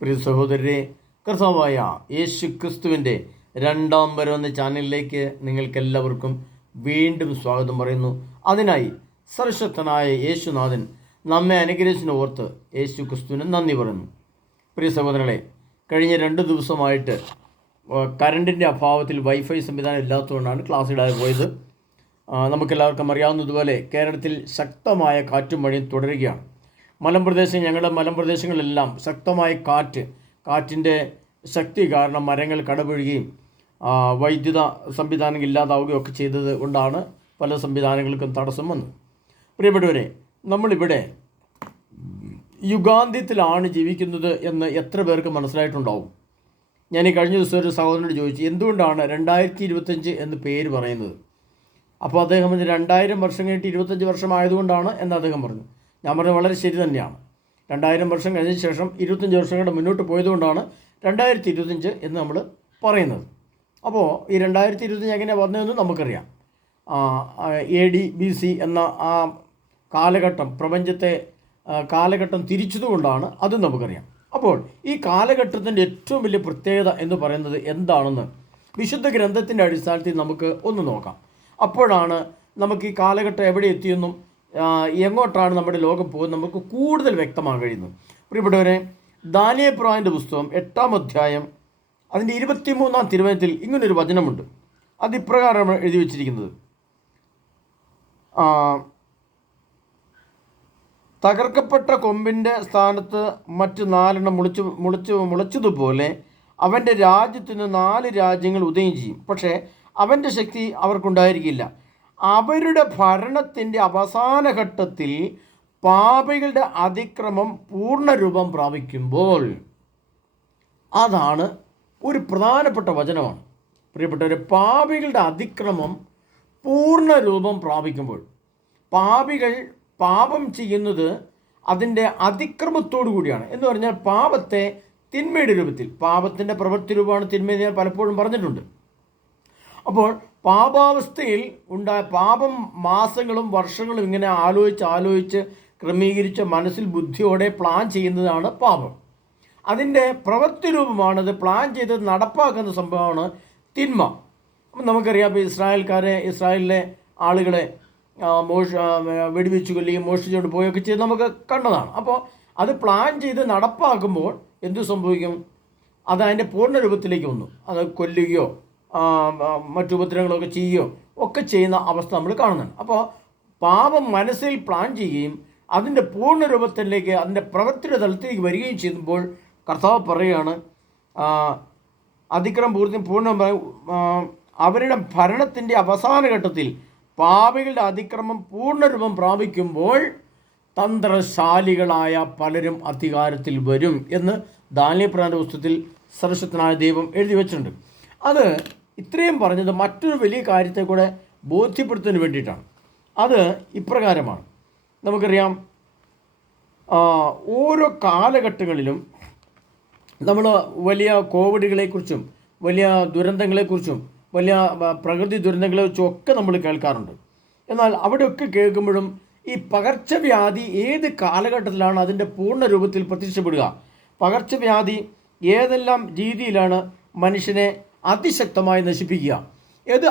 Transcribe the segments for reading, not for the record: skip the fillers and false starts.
പ്രിയ സഹോദരരെ, കർത്താവായ യേശു ക്രിസ്തുവിൻ്റെ രണ്ടാം വരവ് എന്ന ചാനലിലേക്ക് നിങ്ങൾക്കെല്ലാവർക്കും വീണ്ടും സ്വാഗതം പറയുന്നു. അതിനായി സർവശക്തനായ യേശുനാഥൻ നമ്മെ അനുഗ്രഹിച്ചതിനെ ഓർത്ത് യേശു ക്രിസ്തുവിന് നന്ദി പറയുന്നു. പ്രിയ സഹോദരങ്ങളെ, കഴിഞ്ഞ 2 ദിവസമായിട്ട് കറണ്ടിൻ്റെ അഭാവത്തിൽ വൈഫൈ സംവിധാനം ഇല്ലാത്തതുകൊണ്ടാണ് ക്ലാസ് ഇടാതെ പോയത്. നമുക്കെല്ലാവർക്കും അറിയാവുന്നതുപോലെ കേരളത്തിൽ ശക്തമായ കാറ്റും മഴയും തുടരുകയാണ്. ഞങ്ങളുടെ മലമ്പ്രദേശങ്ങളിലെല്ലാം ശക്തമായ കാറ്റിൻ്റെ ശക്തി കാരണം മരങ്ങൾ കടപുഴുകയും വൈദ്യുത സംവിധാനങ്ങൾ ഇല്ലാതാവുകയും ഒക്കെ ചെയ്തത് കൊണ്ടാണ് പല സംവിധാനങ്ങൾക്കും തടസ്സം വന്നത്. പ്രിയപ്പെട്ടവരെ, നമ്മളിവിടെ യുഗാന്ത്യത്തിലാണ് ജീവിക്കുന്നത് എന്ന് എത്ര പേർക്ക് മനസ്സിലായിട്ടുണ്ടാവും? ഞാൻ ഈ കഴിഞ്ഞ ദിവസം ഒരു സഹോദരനോട് ചോദിച്ചു, എന്തുകൊണ്ടാണ് 2025 എന്ന് പേര് പറയുന്നത്? അപ്പോൾ അദ്ദേഹം 2000 വർഷം കഴിഞ്ഞിട്ട് 25 വർഷമായതുകൊണ്ടാണ് എന്ന് അദ്ദേഹം പറഞ്ഞു. ഞാൻ പറഞ്ഞത് വളരെ ശരി തന്നെയാണ്. 2000 വർഷം കഴിഞ്ഞ ശേഷം 25 വർഷം കൂടെ മുന്നോട്ട് പോയതുകൊണ്ടാണ് 2025 എന്ന് നമ്മൾ പറയുന്നത്. അപ്പോൾ ഈ 2025 എങ്ങനെയാണ് വന്നതെന്ന് നമുക്കറിയാം. AD BC എന്ന ആ കാലഘട്ടം, പ്രപഞ്ചത്തെ കാലഘട്ടം തിരിച്ചതുകൊണ്ടാണ് അതും നമുക്കറിയാം. അപ്പോൾ ഈ കാലഘട്ടത്തിൻ്റെ ഏറ്റവും വലിയ പ്രത്യേകത എന്ന് പറയുന്നത് എന്താണെന്ന് വിശുദ്ധ ഗ്രന്ഥത്തിൻ്റെ അടിസ്ഥാനത്തിൽ നമുക്ക് ഒന്ന് നോക്കാം. അപ്പോഴാണ് നമുക്ക് ഈ കാലഘട്ടം എവിടെ എത്തിയെന്നും എങ്ങോട്ടാണ് നമ്മുടെ ലോകം പോകുന്നത് നമുക്ക് കൂടുതൽ വ്യക്തമാകാൻ കഴിയുന്നത്. പ്രിയപ്പെട്ടവരെ, ദാനിയേൽ പ്രവാചകന്റെ പുസ്തകം 8-ാം അധ്യായം അതിൻ്റെ 23-ാം തിരുവചനത്തിൽ ഇങ്ങനൊരു വചനമുണ്ട്. അതിപ്രകാരമാണ് എഴുതി വച്ചിരിക്കുന്നത്: തകർക്കപ്പെട്ട കൊമ്പിൻ്റെ സ്ഥാനത്ത് മറ്റ് 4 മുളച്ചതുപോലെ അവൻ്റെ രാജ്യത്തിന് 4 രാജ്യങ്ങൾ ഉദയം ചെയ്യും. പക്ഷേ അവൻ്റെ ശക്തി അവർക്കുണ്ടായിരിക്കില്ല. അവരുടെ ഭരണത്തിൻ്റെ അവസാന ഘട്ടത്തിൽ പാപികളുടെ അതിക്രമം പൂർണ്ണരൂപം പ്രാപിക്കുമ്പോൾ, അതാണ് ഒരു പ്രധാനപ്പെട്ട വചനമാണ്. പ്രിയപ്പെട്ടവരെ, പാപികളുടെ അതിക്രമം പൂർണ്ണരൂപം പ്രാപിക്കുമ്പോൾ, പാപികൾ പാപം ചെയ്യുന്നത് അതിൻ്റെ അതിക്രമത്തോടു കൂടിയാണ്. എന്ന് പറഞ്ഞാൽ പാപത്തെ തിന്മയുടെ രൂപത്തിൽ, പാപത്തിൻ്റെ പ്രവൃത്തി രൂപമാണ് തിന്മ ഞാൻ പലപ്പോഴും പറഞ്ഞിട്ടുണ്ട്. അപ്പോൾ പാപാവസ്ഥയിൽ പാപം മാസങ്ങളും വർഷങ്ങളും ഇങ്ങനെ ആലോചിച്ച് ക്രമീകരിച്ച മനസ്സിൽ ബുദ്ധിയോടെ പ്ലാൻ ചെയ്യുന്നതാണ് പാപം. അതിൻ്റെ പ്രവൃത്തി രൂപമാണത്. പ്ലാൻ ചെയ്ത് നടപ്പാക്കുന്ന സംഭവമാണ് തിന്മ. അപ്പം നമുക്കറിയാം, ഇപ്പോൾ ഇസ്രായേലിലെ ആളുകളെ വെടിവെച്ച് കൊല്ലുകയും മോഷ്ടിച്ചുകൊണ്ട് പോവുകയൊക്കെ ചെയ്ത് നമുക്ക് കണ്ടതാണ്. അപ്പോൾ അത് പ്ലാൻ ചെയ്ത് നടപ്പാക്കുമ്പോൾ എന്തു സംഭവിക്കും? അത് അതിൻ്റെ പൂർണ്ണ രൂപത്തിലേക്ക് വന്നു. അത് കൊല്ലുകയോ മറ്റു ഉപദ്രവങ്ങളൊക്കെ ചെയ്യുകയോ ഒക്കെ ചെയ്യുന്ന അവസ്ഥ നമ്മൾ കാണുന്നുണ്ട്. അപ്പോൾ പാപം മനസ്സിൽ പ്ലാൻ ചെയ്യുകയും അതിൻ്റെ പൂർണ്ണ രൂപത്തിലേക്ക്, അതിൻ്റെ പ്രവൃത്തിയുടെ തലത്തിലേക്ക് വരികയും ചെയ്യുമ്പോൾ കർത്താവ് പറയുകയാണ്, അതിക്രമം പൂർണ്ണമായി അവരുടെ ഭരണത്തിൻ്റെ അവസാന ഘട്ടത്തിൽ പാപികളുടെ അതിക്രമം പൂർണ്ണരൂപം പ്രാപിക്കുമ്പോൾ തന്ത്രശാലികളായ പലരും അധികാരത്തിൽ വരും എന്ന് ദാനിയേൽ പ്രവാചകന്റെ പുസ്തകത്തിൽ സർവശക്തനായ ദൈവം എഴുതി വച്ചിട്ടുണ്ട്. അത് ഇത്രയും പറഞ്ഞത് മറ്റൊരു വലിയ കാര്യത്തെ കൂടെ ബോധ്യപ്പെടുത്തുന്നതിന് വേണ്ടിയിട്ടാണ്. അത് ഇപ്രകാരമാണ്. നമുക്കറിയാം, ഓരോ കാലഘട്ടങ്ങളിലും നമ്മൾ വലിയ കോവിഡുകളെക്കുറിച്ചും വലിയ ദുരന്തങ്ങളെക്കുറിച്ചും വലിയ പ്രകൃതി ദുരന്തങ്ങളെക്കുറിച്ചും ഒക്കെ നമ്മൾ കേൾക്കാറുണ്ട്. എന്നാൽ അവിടെയൊക്കെ കേൾക്കുമ്പോഴും ഈ പകർച്ചവ്യാധി ഏത് കാലഘട്ടത്തിലാണ് അതിൻ്റെ പൂർണ്ണ രൂപത്തിൽ പ്രത്യക്ഷപ്പെടുക, പകർച്ചവ്യാധി ഏതെല്ലാം രീതിയിലാണ് മനുഷ്യനെ അതിശക്തമായി നശിപ്പിക്കുക,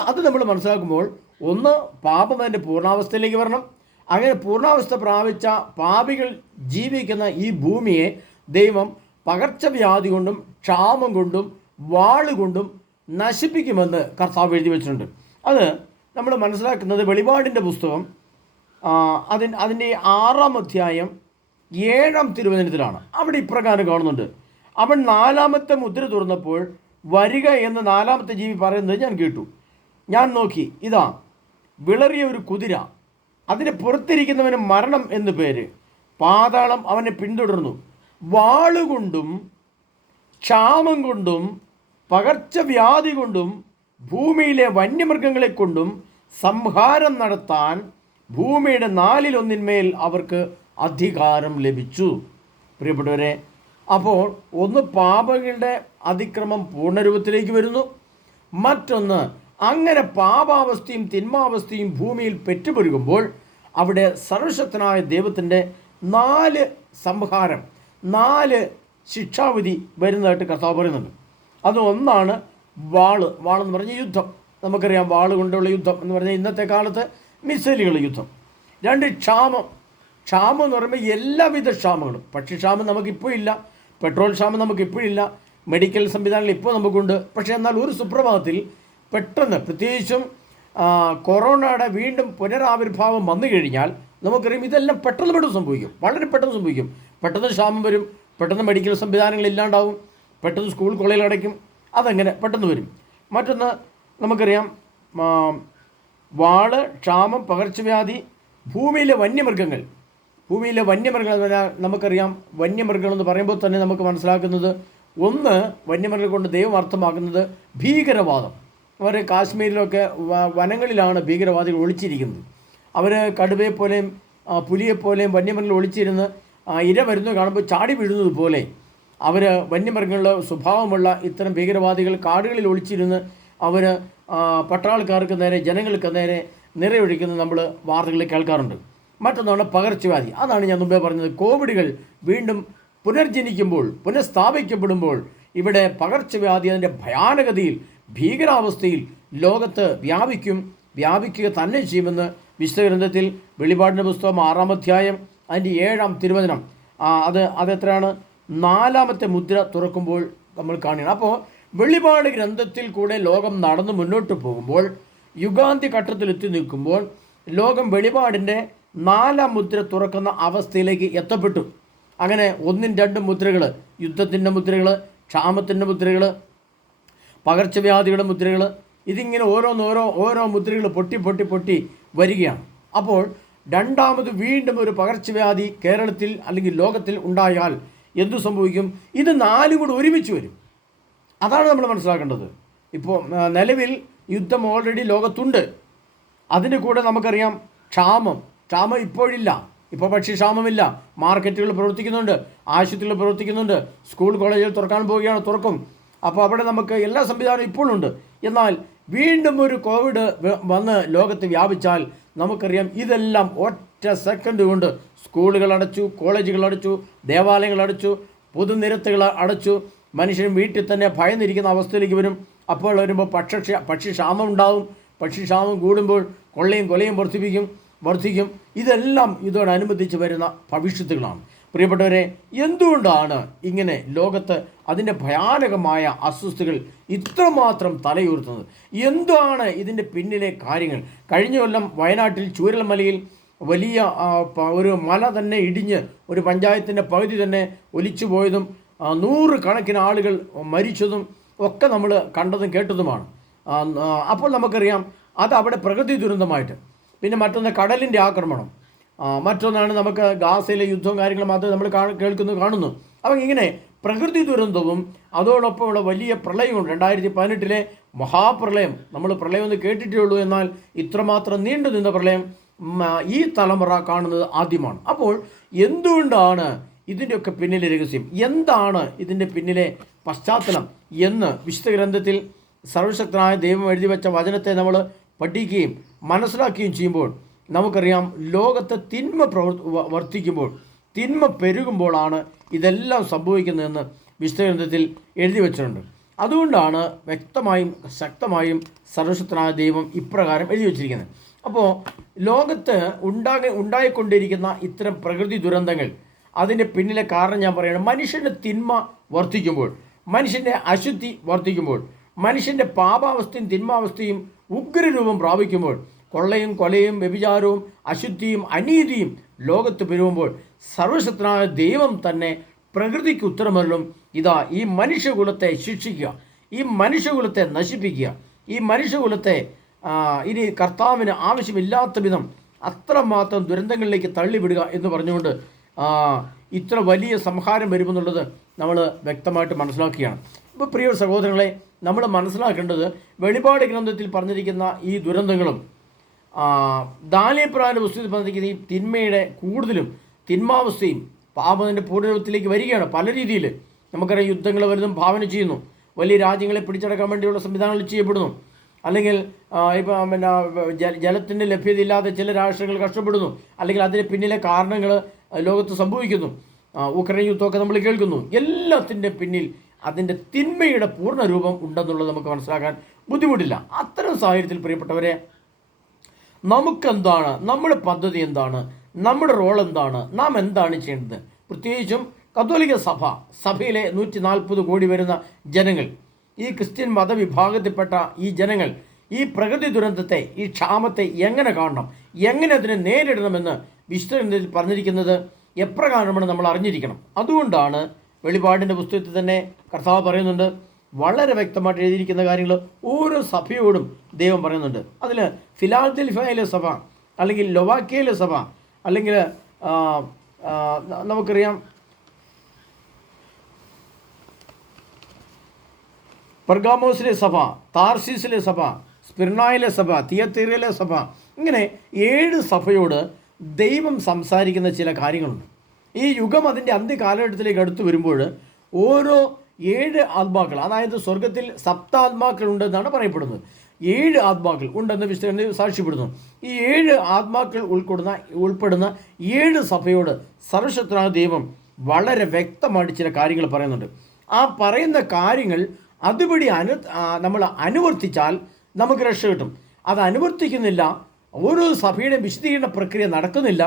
അത് നമ്മൾ മനസ്സിലാക്കുമ്പോൾ, ഒന്ന്, പാപം അതിൻ്റെ പൂർണ്ണാവസ്ഥയിലേക്ക് വരണം. അങ്ങനെ പൂർണ്ണാവസ്ഥ പ്രാപിച്ച പാപികൾ ജീവിക്കുന്ന ഈ ഭൂമിയെ ദൈവം പകർച്ചവ്യാധി കൊണ്ടും ക്ഷാമം കൊണ്ടും വാളുകൊണ്ടും നശിപ്പിക്കുമെന്ന് കർത്താവ് എഴുതി വെച്ചിട്ടുണ്ട്. അത് നമ്മൾ മനസ്സിലാക്കുന്നത് വെളിപാടിൻ്റെ പുസ്തകം അതിൻ്റെ 6-ാം അധ്യായം 7-ാം തിരുവചനത്തിലാണ്. അവിടെ ഇപ്രകാരം കാണുന്നുണ്ട്: അവൻ 4ാമത്തെ മുദ്ര തുറന്നപ്പോൾ വരിക എന്ന് 4ാമത്തെ ജീവി പറയുന്നത് ഞാൻ കേട്ടു. ഞാൻ നോക്കി, ഇതാ വിളറിയ ഒരു കുതിര, അതിനെ പുറത്തിരിക്കുന്നവന് മരണം എന്ന് പേര്. പാതാളം അവനെ പിന്തുടർന്നു. വാളുകൊണ്ടും ക്ഷാമം കൊണ്ടും പകർച്ചവ്യാധി കൊണ്ടും ഭൂമിയിലെ വന്യമൃഗങ്ങളെ കൊണ്ടും സംഹാരം നടത്താൻ ഭൂമിയുടെ 4/1 അവർക്ക് അധികാരം ലഭിച്ചു. പ്രിയപ്പെട്ടവരെ, അപ്പോൾ ഒന്ന്, പാപങ്ങളുടെ അതിക്രമം പൂർണ്ണരൂപത്തിലേക്ക് വരുന്നു. മറ്റൊന്ന്, അങ്ങനെ പാപാവസ്ഥയും തിന്മാവസ്ഥയും ഭൂമിയിൽ പെറ്റുപെരുകുമ്പോൾ അവിടെ സർവശക്തനായ ദൈവത്തിൻ്റെ 4 സംഹാരം, 4 ശിക്ഷാവിധി വരുന്നതായിട്ട് കർത്താവ് പറയുന്നുണ്ട്. അത് ഒന്നാണ് വാളെന്ന് പറഞ്ഞ യുദ്ധം. നമുക്കറിയാം വാള് കൊണ്ടുള്ള യുദ്ധം എന്ന് പറഞ്ഞാൽ ഇന്നത്തെ കാലത്ത് മിസൈലുകളുടെ യുദ്ധം. രണ്ട്, ക്ഷാമം എന്ന് പറയുമ്പോൾ എല്ലാവിധ ക്ഷാമങ്ങളും. ഭക്ഷ്യക്ഷാമം നമുക്കിപ്പോൾ ഇല്ല, പെട്രോൾ ക്ഷാമം നമുക്കിപ്പോഴില്ല, മെഡിക്കൽ സംവിധാനങ്ങൾ ഇപ്പോൾ നമുക്കുണ്ട്. പക്ഷേ എന്നാൽ ഒരു സുപ്രഭാതത്തിൽ പെട്ടെന്ന്, പ്രത്യേകിച്ചും കൊറോണയുടെ വീണ്ടും പുനരാവിർഭാവം വന്നു കഴിഞ്ഞാൽ നമുക്കറിയാം ഇതെല്ലാം പെട്ടെന്ന് സംഭവിക്കും, വളരെ പെട്ടെന്ന് സംഭവിക്കും. പെട്ടെന്ന് ക്ഷാമം വരും, പെട്ടെന്ന് മെഡിക്കൽ സംവിധാനങ്ങൾ ഇല്ലാണ്ടാവും, പെട്ടെന്ന് സ്കൂൾ കോളേജുകൾ അടയ്ക്കും, അതങ്ങനെ പെട്ടെന്ന് വരും. മറ്റൊന്ന് നമുക്കറിയാം വാള്, ക്ഷാമം, പകർച്ചവ്യാധി, ഭൂമിയിലെ വന്യമൃഗങ്ങൾ എന്ന് പറഞ്ഞാൽ നമുക്കറിയാം വന്യമൃഗങ്ങളെന്ന് പറയുമ്പോൾ തന്നെ നമുക്ക് മനസ്സിലാക്കുന്നത്, ഒന്ന്, വന്യമൃഗങ്ങൾ കൊണ്ട് ദൈവം അർത്ഥമാക്കുന്നത് ഭീകരവാദം. അവർ കാശ്മീരിലൊക്കെ വനങ്ങളിലാണ് ഭീകരവാദികൾ ഒളിച്ചിരിക്കുന്നത്. അവർ കടുവയെപ്പോലെയും പുലിയെപ്പോലെയും വന്യമൃഗങ്ങൾ ഒളിച്ചിരുന്ന് ഇര വരുന്നത് കാണുമ്പോൾ ചാടി വീഴുന്നത് പോലെ അവർ വന്യമൃഗങ്ങളുടെ സ്വഭാവമുള്ള ഇത്തരം ഭീകരവാദികൾ കാടുകളിൽ ഒളിച്ചിരുന്ന് അവർ പട്ടാളക്കാർക്ക് നേരെ, ജനങ്ങൾക്ക് നേരെ നിറയൊഴിക്കുന്നത് നമ്മൾ വാർത്തകളിൽ കേൾക്കാറുണ്ട്. മറ്റൊന്നാണ് പകർച്ചവ്യാധി. അതാണ് ഞാൻ മുമ്പേ പറഞ്ഞത്. കോവിഡുകൾ വീണ്ടും പുനർജനിക്കുമ്പോൾ, പുനഃസ്ഥാപിക്കപ്പെടുമ്പോൾ ഇവിടെ പകർച്ചവ്യാധി അതിൻ്റെ ഭയാനകതയിൽ, ഭീകരാവസ്ഥയിൽ ലോകത്ത് വ്യാപിക്കുക തന്നെ ചെയ്യുമെന്ന് വിശുദ്ധ ഗ്രന്ഥത്തിൽ വെളിപാടിൻ്റെ പുസ്തകം 6-ാം അധ്യായം അതിൻ്റെ 7-ാം തിരുവചനം അതെത്രയാണ്? 4-ാമത്തെ മുദ്ര തുറക്കുമ്പോൾ നമ്മൾ കാണുകയാണ്. അപ്പോൾ വെളിപാട് ഗ്രന്ഥത്തിൽ കൂടെ ലോകം നടന്ന് മുന്നോട്ട് പോകുമ്പോൾ, യുഗാന്ത്യ ഘട്ടത്തിലെത്തി നിൽക്കുമ്പോൾ ലോകം വെളിപാടിൻ്റെ 4-ാം മുദ്ര തുറക്കുന്ന അവസ്ഥയിലേക്ക് എത്തപ്പെട്ടു. അങ്ങനെ 1-ഉം 2-ഉം മുദ്രകൾ, യുദ്ധത്തിൻ്റെ മുദ്രകൾ, ക്ഷാമത്തിൻ്റെ മുദ്രകൾ, പകർച്ചവ്യാധിയുടെ മുദ്രകൾ, ഇതിങ്ങനെ ഓരോ മുദ്രകൾ പൊട്ടി വരികയാണ്. അപ്പോൾ രണ്ടാമത് വീണ്ടും ഒരു പകർച്ചവ്യാധി കേരളത്തിൽ അല്ലെങ്കിൽ ലോകത്തിൽ ഉണ്ടായാൽ എന്തു സംഭവിക്കും? ഇത് 4 കൂടെ ഒരുമിച്ച് വരും. അതാണ് നമ്മൾ മനസ്സിലാക്കേണ്ടത്. ഇപ്പോൾ നിലവിൽ യുദ്ധം ഓൾറെഡി ലോകത്തുണ്ട്. അതിന് കൂടെ നമുക്കറിയാം ക്ഷാമം ഇപ്പോഴില്ല. ഇപ്പോൾ ഭക്ഷ്യക്ഷാമമില്ല. മാർക്കറ്റുകൾ പ്രവർത്തിക്കുന്നുണ്ട്, ആശുപത്രികൾ പ്രവർത്തിക്കുന്നുണ്ട്, സ്കൂൾ കോളേജുകൾ തുറക്കാൻ പോവുകയാണ്, തുറക്കും. അപ്പോൾ അവിടെ നമുക്ക് എല്ലാ സംവിധാനവും ഇപ്പോഴുണ്ട്. എന്നാൽ വീണ്ടും ഒരു കോവിഡ് വന്ന് ലോകത്ത് വ്യാപിച്ചാൽ നമുക്കറിയാം ഇതെല്ലാം ഒറ്റ സെക്കൻഡ് കൊണ്ട് സ്കൂളുകൾ അടച്ചു, കോളേജുകൾ അടച്ചു, ദേവാലയങ്ങൾ അടച്ചു, പൊതുനിരത്തുകൾ അടച്ചു. മനുഷ്യൻ വീട്ടിൽ തന്നെ ഭയന്നിരിക്കുന്ന അവസ്ഥയിലേക്ക് വരും. അപ്പോൾ വരുമ്പോൾ ഭക്ഷ്യക്ഷാമം ഉണ്ടാകും. ഭക്ഷ്യക്ഷാമം കൂടുമ്പോൾ കൊലയും വർദ്ധിക്കും. ഇതെല്ലാം ഇതോടനുബന്ധിച്ച് വരുന്ന ഭവിഷ്യത്തുകളാണ്. പ്രിയപ്പെട്ടവരെ, എന്തുകൊണ്ടാണ് ഇങ്ങനെ ലോകത്ത് അതിൻ്റെ ഭയാനകമായ അസ്വസ്ഥതകൾ ഇത്രമാത്രം തലയുയർത്തുന്നത്? എന്താണ് ഇതിൻ്റെ പിന്നിലെ കാര്യങ്ങൾ? കഴിഞ്ഞ കൊല്ലം വയനാട്ടിൽ ചൂരൽമലയിൽ വലിയ ഒരു മല തന്നെ ഇടിഞ്ഞ് ഒരു പഞ്ചായത്തിൻ്റെ പകുതി തന്നെ ഒലിച്ചു പോയതും 100 കണക്കിന് ആളുകൾ മരിച്ചതും ഒക്കെ നമ്മൾ കണ്ടതും കേട്ടതുമാണ്. അപ്പോൾ നമുക്കറിയാം അത് അവിടെ പ്രകൃതി ദുരന്തമായിട്ട്. പിന്നെ മറ്റൊന്ന് കടലിൻ്റെ ആക്രമണം, മറ്റൊന്നാണ് നമുക്ക് ഗാസയിലെ യുദ്ധവും കാര്യങ്ങളും അത് നമ്മൾ കാണുന്നു. അപ്പം ഇങ്ങനെ പ്രകൃതി ദുരന്തവും അതോടൊപ്പമുള്ള വലിയ പ്രളയവും 2018 മഹാപ്രളയം, നമ്മൾ പ്രളയം ഒന്ന് കേട്ടിട്ടേ ഉള്ളൂ, എന്നാൽ ഇത്രമാത്രം നീണ്ടു നിന്ന പ്രളയം ഈ തലമുറ കാണുന്നത് ആദ്യമാണ്. അപ്പോൾ എന്തുകൊണ്ടാണ് ഇതിൻ്റെയൊക്കെ പിന്നിലെ രഹസ്യം? എന്താണ് ഇതിൻ്റെ പിന്നിലെ പശ്ചാത്തലം എന്ന് വിശുദ്ധ ഗ്രന്ഥത്തിൽ സർവശക്തനായ ദൈവം എഴുതി വെച്ച വചനത്തെ നമ്മൾ പഠിക്കുകയും മനസ്സിലാക്കുകയും ചെയ്യുമ്പോൾ നമുക്കറിയാം ലോകത്ത് തിന്മ വർദ്ധിക്കുമ്പോൾ, തിന്മ പെരുകുമ്പോഴാണ് ഇതെല്ലാം സംഭവിക്കുന്നതെന്ന് വിശുദ്ധ ഗ്രന്ഥത്തിൽ എഴുതി വെച്ചിട്ടുണ്ട്. അതുകൊണ്ടാണ് വ്യക്തമായും ശക്തമായും സർവശക്തനായ ദൈവം ഇപ്രകാരം എഴുതി വച്ചിരിക്കുന്നത്. അപ്പോൾ ലോകത്ത് ഉണ്ടായിക്കൊണ്ടിരിക്കുന്ന ഇത്തരം പ്രകൃതി ദുരന്തങ്ങൾ, അതിൻ്റെ പിന്നിലെ കാരണം ഞാൻ പറയുന്നത്, മനുഷ്യൻ്റെ തിന്മ വർദ്ധിക്കുമ്പോൾ, മനുഷ്യൻ്റെ അശുദ്ധി വർദ്ധിക്കുമ്പോൾ, മനുഷ്യൻ്റെ പാപാവസ്ഥയും തിന്മാവസ്ഥയും ഉഗ്രരൂപം പ്രാപിക്കുമ്പോൾ, കൊലയും വ്യഭിചാരവും അശുദ്ധിയും അനീതിയും ലോകത്ത് പെരുകുമ്പോൾ സർവശക്തനായ ദൈവം തന്നെ പ്രകൃതിക്ക് ഉത്തരമരുളും. ഈ മനുഷ്യകുലത്തെ ശിക്ഷിക്കുക, ഈ മനുഷ്യകുലത്തെ നശിപ്പിക്കുക, ഈ മനുഷ്യകുലത്തെ ഇനി കർത്താവിന് ആവശ്യമില്ലാത്ത വിധം അത്രമാത്രം ദുരന്തങ്ങളിലേക്ക് തള്ളിവിടുക എന്ന് പറഞ്ഞുകൊണ്ട് ഇത്ര വലിയ സംഹാരം വരുമെന്നുള്ളത് നമ്മൾ വ്യക്തമായിട്ട് മനസ്സിലാക്കുകയാണ്. ഇപ്പോൾ പ്രിയ സഹോദരങ്ങളെ, നമ്മൾ മനസ്സിലാക്കേണ്ടത് വെളിപാട് ഗ്രന്ഥത്തിൽ പറഞ്ഞിരിക്കുന്ന ഈ ദുരന്തങ്ങളും ദാനിയേൽ പ്രവാചകന്റെ പുസ്തകത്തിൽ പറഞ്ഞിരിക്കുന്ന ഈ തിന്മയുടെ കൂടുതലും തിന്മാവസ്ഥയും പാപത്തിൻ്റെ പൂർണ്ണരൂപത്തിലേക്ക് വരികയാണ്. പല രീതിയിൽ നമുക്കറിയാം, യുദ്ധങ്ങൾ വരുന്നതും ഭാവന ചെയ്യുന്നു, വലിയ രാജ്യങ്ങളെ പിടിച്ചടക്കാൻ വേണ്ടിയുള്ള സംവിധാനങ്ങൾ ചെയ്യപ്പെടുന്നു, അല്ലെങ്കിൽ ഇപ്പം ജലത്തിൻ്റെ ലഭ്യതയില്ലാതെ ചില രാഷ്ട്രങ്ങൾ കഷ്ടപ്പെടുന്നു, അല്ലെങ്കിൽ അതിന് പിന്നിലെ കാരണങ്ങൾ ലോകത്ത് സംഭവിക്കുന്നു. ഉക്രൈൻ യുദ്ധമൊക്കെ നമ്മൾ കേൾക്കുന്നു. എല്ലാത്തിൻ്റെ പിന്നിൽ അതിൻ്റെ തിന്മയുടെ പൂർണ്ണരൂപം ഉണ്ടെന്നുള്ളത് നമുക്ക് മനസ്സിലാക്കാൻ ബുദ്ധിമുട്ടില്ല. അത്തരം സാഹചര്യത്തിൽ പ്രിയപ്പെട്ടവരെ, നമുക്കെന്താണ്, നമ്മുടെ പദ്ധതി എന്താണ്, നമ്മുടെ റോൾ എന്താണ്, നാം എന്താണ് ചെയ്യേണ്ടത്? പ്രത്യേകിച്ചും കത്തോലിക്ക സഭയിലെ 140 കോടി വരുന്ന ജനങ്ങൾ, ഈ ക്രിസ്ത്യൻ മതവിഭാഗത്തിൽപ്പെട്ട ഈ ജനങ്ങൾ ഈ പ്രകൃതി ദുരന്തത്തെ, ഈ ക്ഷാമത്തെ എങ്ങനെ കാണണം, എങ്ങനെ അതിനെ നേരിടണമെന്ന് വിശുദ്ധ പറഞ്ഞിരിക്കുന്നത് എപ്രകാരമാണ് നമ്മൾ അറിഞ്ഞിരിക്കണം. അതുകൊണ്ടാണ് വെളിപാടിൻ്റെ പുസ്തകത്തിൽ തന്നെ കർത്താവ് പറയുന്നുണ്ട്, വളരെ വ്യക്തമായിട്ട് എഴുതിയിരിക്കുന്ന കാര്യങ്ങൾ ഓരോ സഭയോടും ദൈവം പറയുന്നുണ്ട്. അതിൽ ഫിലാദൽഫിയയിലെ സഭ, അല്ലെങ്കിൽ ലൊവാക്യയിലെ സഭ, അല്ലെങ്കിൽ നമുക്കറിയാം പെർഗാമോസിലെ സഭ, താർസീസിലെ സഭ, സ്പിർനായിലെ സഭ, തിയത്തീറയിലെ സഭ, ഇങ്ങനെ 7 സഭയോട് ദൈവം സംസാരിക്കുന്ന ചില കാര്യങ്ങളുണ്ട്. ഈ യുഗം അതിൻ്റെ അന്ത്യകാലഘട്ടത്തിലേക്ക് അടുത്ത് വരുമ്പോൾ ഓരോ 7 ആത്മാക്കൾ, അതായത് സ്വർഗത്തിൽ സപ്താത്മാക്കൾ ഉണ്ടെന്നാണ് പറയപ്പെടുന്നത്. 7 ആത്മാക്കൾ ഉണ്ടെന്ന് വിശുദ്ധ സാക്ഷ്യപ്പെടുന്നു. ഈ 7 ആത്മാക്കൾ ഉൾപ്പെടുന്ന 7 സഭയോട് സർവശക്തനായ ദൈവം വളരെ വ്യക്തമായിട്ട് ചില കാര്യങ്ങൾ പറയുന്നുണ്ട്. ആ പറയുന്ന കാര്യങ്ങൾ അതുപടി നമ്മൾ അനുവർത്തിച്ചാൽ നമുക്ക് രക്ഷ കിട്ടും. അത് അനുവർത്തിക്കുന്നില്ല, ഓരോ സഭയുടെ വിശദീകരണ പ്രക്രിയ നടക്കുന്നില്ല,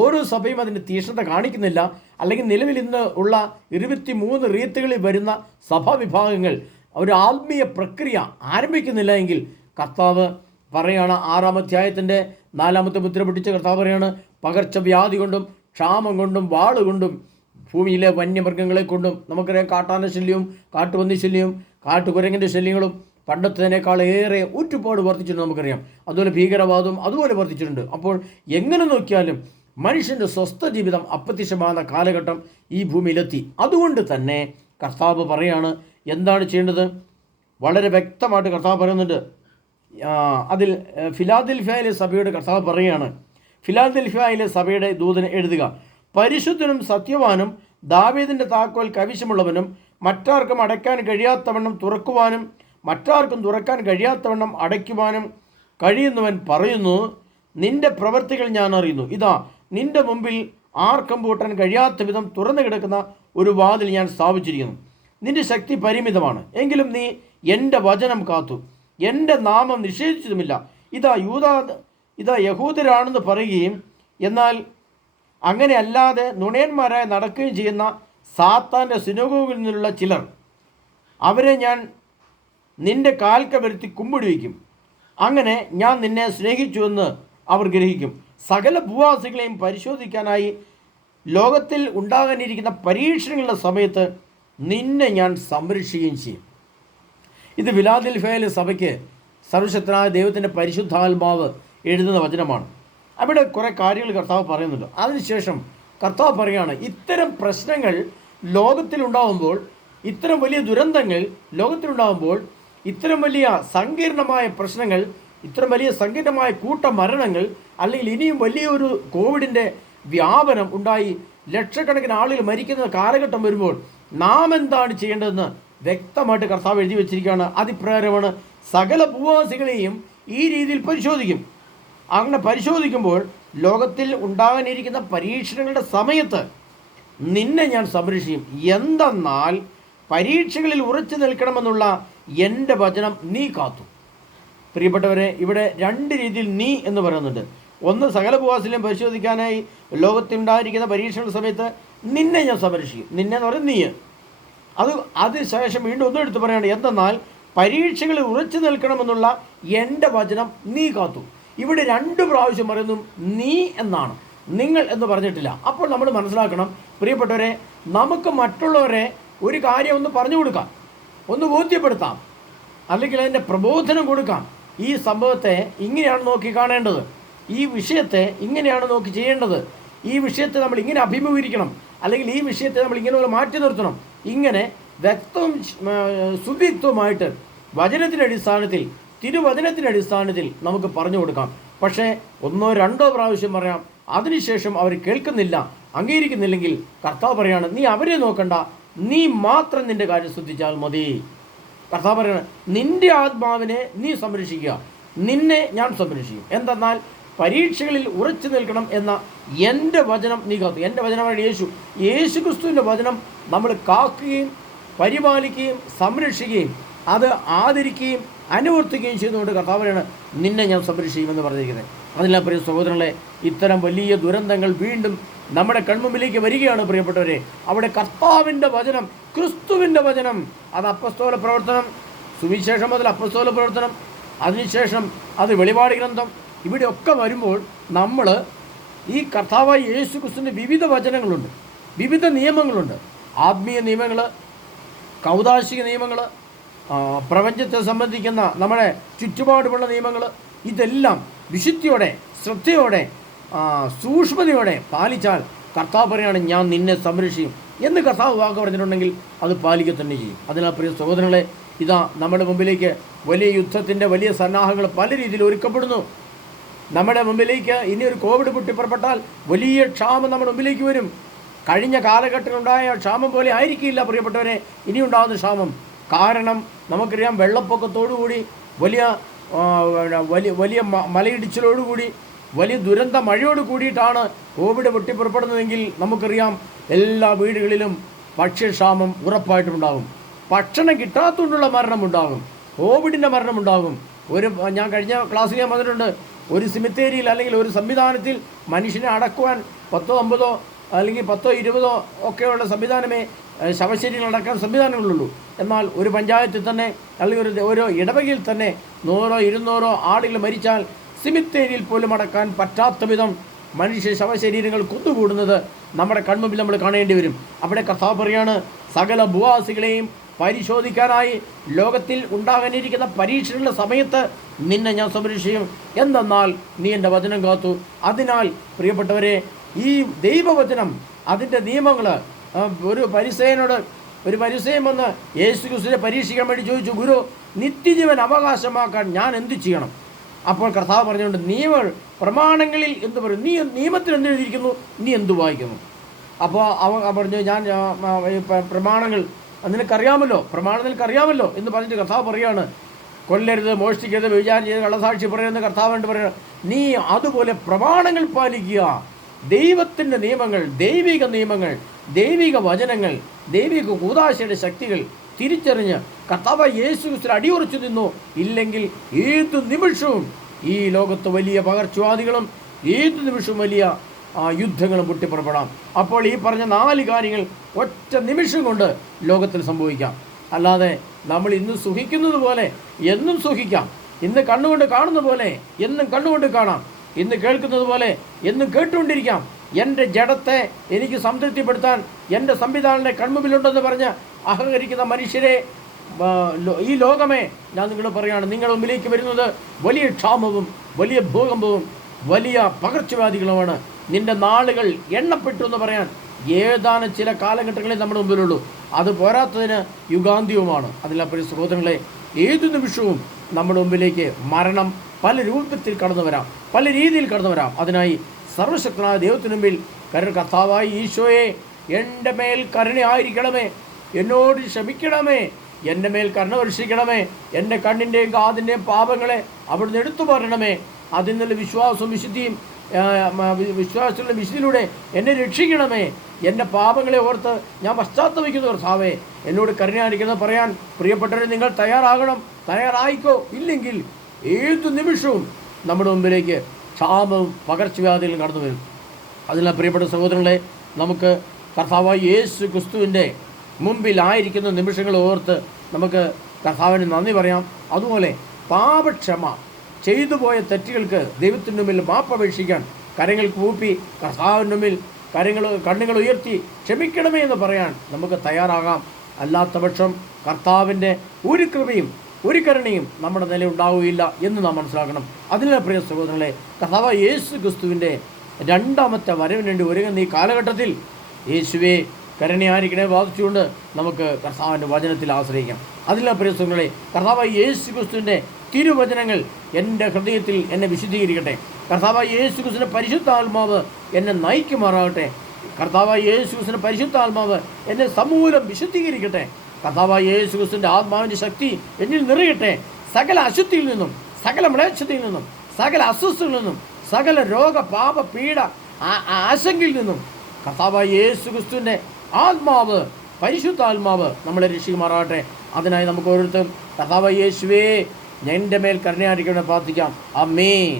ഓരോ സഭയും അതിൻ്റെ തീക്ഷ്ണത കാണിക്കുന്നില്ല, അല്ലെങ്കിൽ നിലവിൽ ഇന്ന് ഉള്ള 23 റീത്തുകളിൽ വരുന്ന സഭാവിഭാഗങ്ങൾ ഒരു ആത്മീയ പ്രക്രിയ ആരംഭിക്കുന്നില്ല എങ്കിൽ കർത്താവ് പറയാണ്, 6-ാം അധ്യായത്തിൻ്റെ 4-ാമത്തെ മുദ്ര പൊട്ടിച്ച കർത്താവ് പറയാണ്, പകർച്ചവ്യാധി കൊണ്ടും ക്ഷാമം കൊണ്ടും വാളുകൊണ്ടും ഭൂമിയിലെ വന്യമൃഗങ്ങളെ കൊണ്ടും, നമുക്കറിയാം കാട്ടാന ശല്യവും കാട്ടുപന്നി ശല്യവും കാട്ടുകുരങ്ങിൻ്റെ ശല്യങ്ങളും പണ്ടത്തേനേക്കാൾ ഏറെ ഒരുപാട് വർദ്ധിച്ചിട്ടുണ്ട് നമുക്കറിയാം. അതുപോലെ ഭീകരവാദവും അതുപോലെ വർദ്ധിച്ചിട്ടുണ്ട്. അപ്പോൾ എങ്ങനെ നോക്കിയാലും മനുഷ്യൻ്റെ സ്വസ്ഥ ജീവിതം അപ്രത്യക്ഷമാകുന്ന കാലഘട്ടം ഈ ഭൂമിയിലെത്തി. അതുകൊണ്ട് തന്നെ കർത്താവ് പറയാണ് എന്താണ് ചെയ്യേണ്ടത്. വളരെ വ്യക്തമായിട്ട് കർത്താവ് പറയുന്നുണ്ട്. അതിൽ ഫിലാദൽഫിയയിലെ സഭയുടെ കർത്താവ് പറയുകയാണ്, ഫിലാദൽഫിയയിലെ സഭയുടെ ദൂതന് എഴുതുക, പരിശുദ്ധനും സത്യവാനും ദാവീദിൻ്റെ താക്കോൽ കൈവശമുള്ളവനും മറ്റാർക്കും അടയ്ക്കാൻ കഴിയാത്തവണ്ണം തുറക്കുവാനും മറ്റാർക്കും തുറക്കാൻ കഴിയാത്തവണ്ണം അടയ്ക്കുവാനും കഴിയുന്നവൻ പറയുന്നു, നിന്റെ പ്രവൃത്തികൾ ഞാൻ അറിയുന്നു. ഇതാ നിന്റെ മുമ്പിൽ ആർക്കും പൂട്ടാൻ കഴിയാത്ത വിധം തുറന്നു കിടക്കുന്ന ഒരു വാതിൽ ഞാൻ സ്ഥാപിച്ചിരിക്കുന്നു. നിന്റെ ശക്തി പരിമിതമാണ്, എങ്കിലും നീ എൻ്റെ വചനം കാത്തു, എൻ്റെ നാമം നിഷേധിച്ചതുമില്ല. ഇതാ യഹൂദരാണെന്ന് പറയുകയും എന്നാൽ അങ്ങനെ അല്ലാതെ നുണയന്മാരായി നടക്കുകയും ചെയ്യുന്ന സാത്താൻ്റെ സിനഗോഗിൽ നിന്നുള്ള ചിലർ, അവരെ ഞാൻ നിന്റെ കാൽക്ക വരുത്തി കുമ്പിടി വയ്ക്കും. അങ്ങനെ ഞാൻ നിന്നെ സ്നേഹിച്ചുവെന്ന് അവർ ഗ്രഹിക്കും. സകല ഭൂവാസികളെയും പരിശോധിക്കാനായി ലോകത്തിൽ ഉണ്ടാകാനിരിക്കുന്ന പരീക്ഷണങ്ങളുടെ സമയത്ത് നിന്നെ ഞാൻ സംരക്ഷിക്കുകയും ചെയ്യും. ഇത് ഫിലാദൽഫിയയിലെ സഭയ്ക്ക് സർവശക്തനായ ദൈവത്തിൻ്റെ പരിശുദ്ധാത്മാവ് എഴുതുന്ന വചനമാണ്. അവിടെ കുറേ കാര്യങ്ങൾ കർത്താവ് പറയുന്നുണ്ട്. അതിനുശേഷം കർത്താവ് പറയുകയാണ്, ഇത്തരം പ്രശ്നങ്ങൾ ലോകത്തിലുണ്ടാകുമ്പോൾ, ഇത്തരം വലിയ ദുരന്തങ്ങൾ ലോകത്തിലുണ്ടാകുമ്പോൾ, ഇത്തരം വലിയ സങ്കീർണമായ പ്രശ്നങ്ങൾ, ഇത്തരം വലിയ സങ്കീർണമായ കൂട്ടമരണങ്ങൾ, അല്ലെങ്കിൽ ഇനിയും വലിയൊരു കോവിഡിൻ്റെ വ്യാപനം ഉണ്ടായി ലക്ഷക്കണക്കിന് ആളുകൾ മരിക്കുന്ന കാലഘട്ടം വരുമ്പോൾ നാം എന്താണ് ചെയ്യേണ്ടതെന്ന് വ്യക്തമായിട്ട് കർത്താവ് എഴുതി വച്ചിരിക്കുകയാണ്. അതിപ്രകാരമാണ് സകല ഭൂവാസികളെയും ഈ രീതിയിൽ പരിശോധിക്കും. അങ്ങനെ പരിശോധിക്കുമ്പോൾ ലോകത്തിൽ ഉണ്ടാകാനിരിക്കുന്ന പരീക്ഷണങ്ങളുടെ സമയത്ത് നിന്നെ ഞാൻ സംരക്ഷിക്കും. എന്തെന്നാൽ പരീക്ഷകളിൽ ഉറച്ചു നിൽക്കണമെന്നുള്ള എൻ്റെ വചനം നീ കാത്തു. പ്രിയപ്പെട്ടവരെ, ഇവിടെ 2 രീതിയിൽ നീ എന്ന് പറയുന്നുണ്ട്. ഒന്ന്, സകല ഭൂവാസികളെയും പരിശോധിക്കാനായി ലോകത്തുണ്ടായിരിക്കുന്ന പരീക്ഷണങ്ങളുടെ സമയത്ത് നിന്നെ ഞാൻ സംരക്ഷിക്കും. നിന്നെ എന്ന് പറയുന്നത് നീ. അതിനുശേഷം വീണ്ടും ഒന്നും എടുത്ത് പറയുകയാണ്, എന്തെന്നാൽ പരീക്ഷകളിൽ ഉറച്ചു നിൽക്കണമെന്നുള്ള എൻ്റെ വചനം നീ കാത്തു. ഇവിടെ 2 പ്രാവശ്യം പറയുന്നു നീ എന്നാണ്, നിങ്ങൾ എന്ന് പറഞ്ഞിട്ടില്ല. അപ്പോൾ നമ്മൾ മനസ്സിലാക്കണം പ്രിയപ്പെട്ടവരെ, നമുക്ക് മറ്റുള്ളവരെ ഒരു കാര്യം ഒന്ന് പറഞ്ഞു കൊടുക്കാം, ഒന്ന് ബോധ്യപ്പെടുത്താം, അല്ലെങ്കിൽ അതിൻ്റെ പ്രബോധനം കൊടുക്കാം. ഈ സംഭവത്തെ ഇങ്ങനെയാണ് നോക്കി കാണേണ്ടത്, ഈ വിഷയത്തെ ഇങ്ങനെയാണ് നോക്കി ചെയ്യേണ്ടത്, ഈ വിഷയത്തെ നമ്മൾ ഇങ്ങനെ അഭിമുഖീകരിക്കണം, അല്ലെങ്കിൽ ഈ വിഷയത്തെ നമ്മൾ ഇങ്ങനെ മാറ്റി നിർത്തണം. ഇങ്ങനെ വ്യക്തവും സുവ്യക്തവുമായിട്ട് വചനത്തിൻ്റെ അടിസ്ഥാനത്തിൽ, തിരുവചനത്തിൻ്റെ അടിസ്ഥാനത്തിൽ നമുക്ക് പറഞ്ഞു കൊടുക്കാം. പക്ഷേ 1-2 പ്രാവശ്യം പറയാം, അതിനുശേഷം അവർ കേൾക്കുന്നില്ല, അംഗീകരിക്കുന്നില്ലെങ്കിൽ കർത്താവ് പറയാണ്, നീ അവരെ നോക്കണ്ട, നീ മാത്രം നിൻ്റെ കാര്യം ശ്രദ്ധിച്ചാൽ മതി. കർത്താവ് പറയാണ്, നിൻ്റെ ആത്മാവിനെ നീ സംരക്ഷിക്കുക, നിന്നെ ഞാൻ സംരക്ഷിക്കും. എന്തെന്നാൽ പരീക്ഷകളിൽ ഉറച്ചു നിൽക്കണം എന്ന എൻ്റെ വചനം നീ കാത്തു. എൻ്റെ വചനമാണ് യേശു ക്രിസ്തുവിൻ്റെ വചനം നമ്മൾ കാക്കുകയും പരിപാലിക്കുകയും സംരക്ഷിക്കുകയും അത് ആദരിക്കുകയും അനുവർത്തിക്കുകയും ചെയ്തുകൊണ്ട് കർത്താവിനാണ് നിന്നെ ഞാൻ സംരക്ഷിക്കുമെന്ന് പറഞ്ഞിരിക്കുന്നത്. അതിനാൽ പ്രിയ സഹോദരങ്ങളെ, ഇത്തരം വലിയ ദുരന്തങ്ങൾ വീണ്ടും നമ്മുടെ കൺമുമ്പിലേക്ക് വരികയാണ് പ്രിയപ്പെട്ടവരെ. അവിടെ കർത്താവിൻ്റെ വചനം, ക്രിസ്തുവിൻ്റെ വചനം, അത് അപ്പസ്തോല പ്രവർത്തനം, സുവിശേഷം മുതൽ അപ്പസ്തോല പ്രവർത്തനം, അതിനുശേഷം അത് വെളിപാട് ഗ്രന്ഥം, ഇവിടെയൊക്കെ വരുമ്പോൾ നമ്മൾ ഈ കർത്താവായ യേശു ക്രിസ്തുവിൻ്റെ വിവിധ വചനങ്ങളുണ്ട്, വിവിധ നിയമങ്ങളുണ്ട്. ആത്മീയ നിയമങ്ങൾ, കൗദാശിക നിയമങ്ങൾ, പ്രപഞ്ചത്തെ സംബന്ധിക്കുന്ന നമ്മുടെ ചുറ്റുപാടുമുള്ള നിയമങ്ങൾ, ഇതെല്ലാം വിശുദ്ധിയോടെ, ശ്രദ്ധയോടെ, സൂക്ഷ്മതയോടെ പാലിച്ചാൽ കർത്താവ് പറയാണ് ഞാൻ നിന്നെ സംരക്ഷിക്കും എന്ന് കർത്താവ് വാക്ക് പറഞ്ഞിട്ടുണ്ടെങ്കിൽ അത് പാലിക്കുക തന്നെ ചെയ്യും. അതിനാൽ പ്രിയ സഹോദരങ്ങളെ, ഇതാ നമ്മുടെ മുമ്പിലേക്ക് വലിയ യുദ്ധത്തിൻ്റെ വലിയ സന്നാഹങ്ങൾ പല രീതിയിൽ ഒരുക്കപ്പെടുന്നു. നമ്മുടെ മുമ്പിലേക്ക് ഇനി ഒരു കോവിഡ് പൊട്ടിപ്പുറപ്പെട്ടാൽ വലിയ ക്ഷാമം നമ്മുടെ മുമ്പിലേക്ക് വരും. കഴിഞ്ഞ കാലഘട്ടത്തിലുണ്ടായ ക്ഷാമം പോലെ ആയിരിക്കില്ല പ്രിയപ്പെട്ടവരെ ഇനി ഉണ്ടാകുന്ന ക്ഷാമം. കാരണം നമുക്കറിയാം, വെള്ളപ്പൊക്കത്തോടുകൂടി വലിയ വലിയ മലയിടിച്ചിലോടുകൂടി വലിയ ദുരന്ത മഴയോട് കൂടിയിട്ടാണ് കോവിഡ് പൊട്ടിപ്പുറപ്പെടുന്നതെങ്കിൽ നമുക്കറിയാം എല്ലാ വീടുകളിലും ഭക്ഷ്യക്ഷാമം ഉറപ്പായിട്ടും ഉണ്ടാകും. ഭക്ഷണം കിട്ടാത്തതുകൊണ്ടുള്ള മരണമുണ്ടാകും, കോവിഡിൻ്റെ മരണമുണ്ടാകും. ഞാൻ കഴിഞ്ഞ ക്ലാസ്സിൽ ഞാൻ പറഞ്ഞിട്ടുണ്ട്, ഒരു സിമിത്തേരിയിൽ അല്ലെങ്കിൽ ഒരു സംവിധാനത്തിൽ മനുഷ്യനെ അടക്കുവാൻ 10, 50 അല്ലെങ്കിൽ 10, 20 ഒക്കെയുള്ള സംവിധാനമേ ശവശരീരങ്ങൾ അടക്കാൻ സംവിധാനങ്ങളുള്ളൂ. എന്നാൽ ഒരു പഞ്ചായത്തിൽ തന്നെ അല്ലെങ്കിൽ ഓരോ ഇടവകയിൽ തന്നെ 100, 200 ആളുകൾ മരിച്ചാൽ സിമിത്തേരിയിൽ പോലും അടക്കാൻ പറ്റാത്ത വിധം മനുഷ്യ ശവശരീരങ്ങൾ കുന്നുകൂടുന്നത് നമ്മുടെ കൺമുമ്പിൽ നമ്മൾ കാണേണ്ടി വരും. അവിടെ കർത്താവ് പറയാണ്, സകല ഭൂവാസികളെയും പരിശോധിക്കാനായി ലോകത്തിൽ ഉണ്ടാകാനിരിക്കുന്ന പരീക്ഷകളുടെ സമയത്ത് നിന്നെ ഞാൻ സംരക്ഷിക്കും. എന്തെന്നാൽ നീ എൻ്റെ വചനം കാത്തു. അതിനാൽ പ്രിയപ്പെട്ടവരെ, ഈ ദൈവവചനം, അതിൻ്റെ നിയമങ്ങൾ, ഒരു പരിസയൻ വന്ന് യേശു ക്രിസ്തുവിനെ പരീക്ഷിക്കാൻ വേണ്ടി ചോദിച്ചു, ഗുരു, നിത്യജീവൻ അവകാശമാക്കാൻ ഞാൻ എന്ത് ചെയ്യണം? അപ്പോൾ കർത്താവ് പറഞ്ഞുകൊണ്ട്, നിയമങ്ങൾ പ്രമാണങ്ങളിൽ എന്ത് പറയും, നീ നിയമത്തിൽ എന്ത് എഴുതിയിരിക്കുന്നു, നീ എന്ത് വായിക്കുന്നു? അപ്പോൾ അവൻ പറഞ്ഞു, ഞാൻ പ്രമാണങ്ങൾ നിനക്കറിയാമല്ലോ, പ്രമാണം നിനക്കറിയാമല്ലോ എന്ന് പറഞ്ഞിട്ട് കർത്താവ് പറയുകയാണ്, കൊല്ലരുത്, മോഷ്ടിക്കരുത്, വ്യഭിചാരം ചെയ്ത് കള്ളസാക്ഷി പറയുന്ന കർത്താവ് എന്ന് പറയുന്നത്, നീ അതുപോലെ പ്രമാണങ്ങൾ പാലിക്കുക. ദൈവത്തിൻ്റെ നിയമങ്ങൾ, ദൈവിക നിയമങ്ങൾ, ദൈവിക വചനങ്ങൾ, ദൈവിക കൂദാശയുടെ ശക്തികൾ തിരിച്ചറിഞ്ഞ് കർത്താവ് യേശു ക്രിസ്തുവിൽ അടിയുറച്ചു നിന്നു. ഇല്ലെങ്കിൽ ഏത് നിമിഷവും ഈ ലോകത്ത് വലിയ പകർച്ചവാദികളും ഏത് നിമിഷവും വലിയ യുദ്ധങ്ങളും പൊട്ടിപ്പുറപ്പെടാം. അപ്പോൾ ഈ പറഞ്ഞ 4 കാര്യങ്ങൾ ഒറ്റ നിമിഷം കൊണ്ട് ലോകത്തിൽ സംഭവിക്കാം. അല്ലാതെ നമ്മൾ ഇന്ന് സുഖിക്കുന്നത് പോലെ എന്നും സുഖിക്കാം, ഇന്ന് കണ്ണുകൊണ്ട് കാണുന്ന പോലെ എന്നും കണ്ണുകൊണ്ട് കാണാം, ഇന്ന് കേൾക്കുന്നത് പോലെ എന്നും കേട്ടുകൊണ്ടിരിക്കാം. എൻ്റെ ജഡത്തെ എനിക്ക് സംതൃപ്തിപ്പെടുത്താൻ എൻ്റെ സംവിധാനങ്ങളുടെ കൺമുമ്പിലുണ്ടെന്ന് പറഞ്ഞ് അഹങ്കരിക്കുന്ന മനുഷ്യരെ, ഈ ലോകമേ, ഞാൻ നിങ്ങളോട് പറയുകയാണ്, നിങ്ങളുടെ മുമ്പിലേക്ക് വരുന്നത് വലിയ ക്ഷാമവും വലിയ ഭൂകമ്പവും വലിയ പകർച്ചവ്യാധികളുമാണ്. നിൻ്റെ നാളുകൾ എണ്ണപ്പെട്ടു എന്ന് പറയാൻ ഏതാനും ചില കാലഘട്ടങ്ങളെ നമ്മുടെ മുമ്പിലുള്ളൂ. അത് പോരാത്തതിന് യുഗാന്ത്യവുമാണ്. അതിനാൽ പ്രിയ സഹോദരങ്ങളെ, ഏതു നിമിഷവും നമ്മുടെ മുമ്പിലേക്ക് മരണം പല രൂപത്തിൽ കടന്നു വരാം, പല രീതിയിൽ കടന്നു വരാം. അതിനായി സർവശക്തനായ ദൈവത്തിനു മുമ്പിൽ കർത്താവായ ഈശോയെ, എൻ്റെ മേൽ കരുണയായിരിക്കണമേ, എന്നോട് ക്ഷമിക്കണമേ, എൻ്റെ മേൽ കരുണ വർഷിക്കണമേ, എൻ്റെ കണ്ണിൻ്റെയും കാതിൻ്റെയും പാപങ്ങളെ അവിടുന്ന് എടുത്തു പറയണമേ, അതിൽ നിന്നുള്ള വിശ്വാസവും വിശുദ്ധിയും വിശ്വാസത്തിലുള്ള വിശുദ്ധിയിലൂടെ എന്നെ രക്ഷിക്കണമേ, എൻ്റെ പാപങ്ങളെ ഓർത്ത് ഞാൻ പശ്ചാത്തപിക്കുന്നു കർത്താവേ, എന്നോട് കരുണയായിരിക്കുന്നത് പറയാൻ പ്രിയപ്പെട്ടവരെ നിങ്ങൾ തയ്യാറാകണം. തയ്യാറായിക്കോ. ഇല്ലെങ്കിൽ ഏതു നിമിഷവും നമ്മുടെ മുമ്പിലേക്ക് ക്ഷാമവും പകർച്ചവ്യാധികളും കടന്നു വരും. അതിനാൽ പ്രിയപ്പെട്ട സഹോദരങ്ങളെ, നമുക്ക് കർത്താവായ യേശു ക്രിസ്തുവിൻ്റെ മുമ്പിലായിരിക്കുന്ന നിമിഷങ്ങൾ ഓർത്ത് നമുക്ക് കർത്താവിന് നന്ദി പറയാം. അതുപോലെ പാപക്ഷമ, ചെയ്തു പോയ തെറ്റുകൾക്ക് ദൈവത്തിൻ്റെ മുമ്പിൽ മാപ്പപേക്ഷിക്കാൻ കരങ്ങൾ കൂപ്പി കർത്താവിൻ്റെ മുമ്പിൽ കണ്ണുകൾ ഉയർത്തി ക്ഷമിക്കണമേ എന്ന് പറയാൻ നമുക്ക് തയ്യാറാകാം. അല്ലാത്ത പക്ഷം കർത്താവിൻ്റെ ഒരു കൃപയും ഒരു കരുണയും നമ്മുടെ നില ഉണ്ടാവുകയില്ല എന്ന് നാം മനസ്സിലാക്കണം. അതിനാൽ പ്രിയ സഹോദരങ്ങളെ, കർത്താവ് യേശു ക്രിസ്തുവിൻ്റെ 2ാമത്തെ വരവിന് വേണ്ടി ഒരുങ്ങുന്ന ഈ കാലഘട്ടത്തിൽ യേശുവെ കരുണയായിരിക്കണേ വാദിച്ചുകൊണ്ട് നമുക്ക് കർത്താവിൻ്റെ വചനത്തിൽ ആശ്രയിക്കാം. അതിനാൽ പ്രിയ സഹോദരങ്ങളെ, കർത്താവ് യേശു ക്രിസ്തുവിൻ്റെ തിരുവചനങ്ങൾ എൻ്റെ ഹൃദയത്തിൽ എന്നെ വിശുദ്ധീകരിക്കട്ടെ. കർത്താവായ യേശു ക്രിസ്തുവിൻ്റെ പരിശുദ്ധാത്മാവ് എന്നെ നയിക്കുമാറാകട്ടെ. കർത്താവായ യേശു ക്രിസ്തുവിൻ്റെ പരിശുദ്ധാത്മാവ് എന്നെ സമൂലം വിശുദ്ധീകരിക്കട്ടെ. കർത്താവായ യേശു ക്രിസ്തുവിൻ്റെ ആത്മാവിൻ്റെ ശക്തി എന്നിൽ നിറയട്ടെ. സകല അശുദ്ധിയിൽ നിന്നും, സകല മ്ലേച്ഛതയിൽ നിന്നും, സകല അസ്വസ്ഥതയിൽ നിന്നും, സകല രോഗ പാപ പീഡ ആശങ്കയിൽ നിന്നും കർത്താവായ യേശു ക്രിസ്തുവിൻ്റെ ആത്മാവ്, പരിശുദ്ധാത്മാവ് നമ്മളെ രക്ഷിക്കുമാറാകട്ടെ. അതിനായി നമുക്ക് ഓരോരുത്തരും കർത്താവായ യേശുവേ എൻ്റെ മേൽ കരുണയായിരിക്കണമെന്ന് പ്രാർത്ഥിക്കാം. ആമേൻ.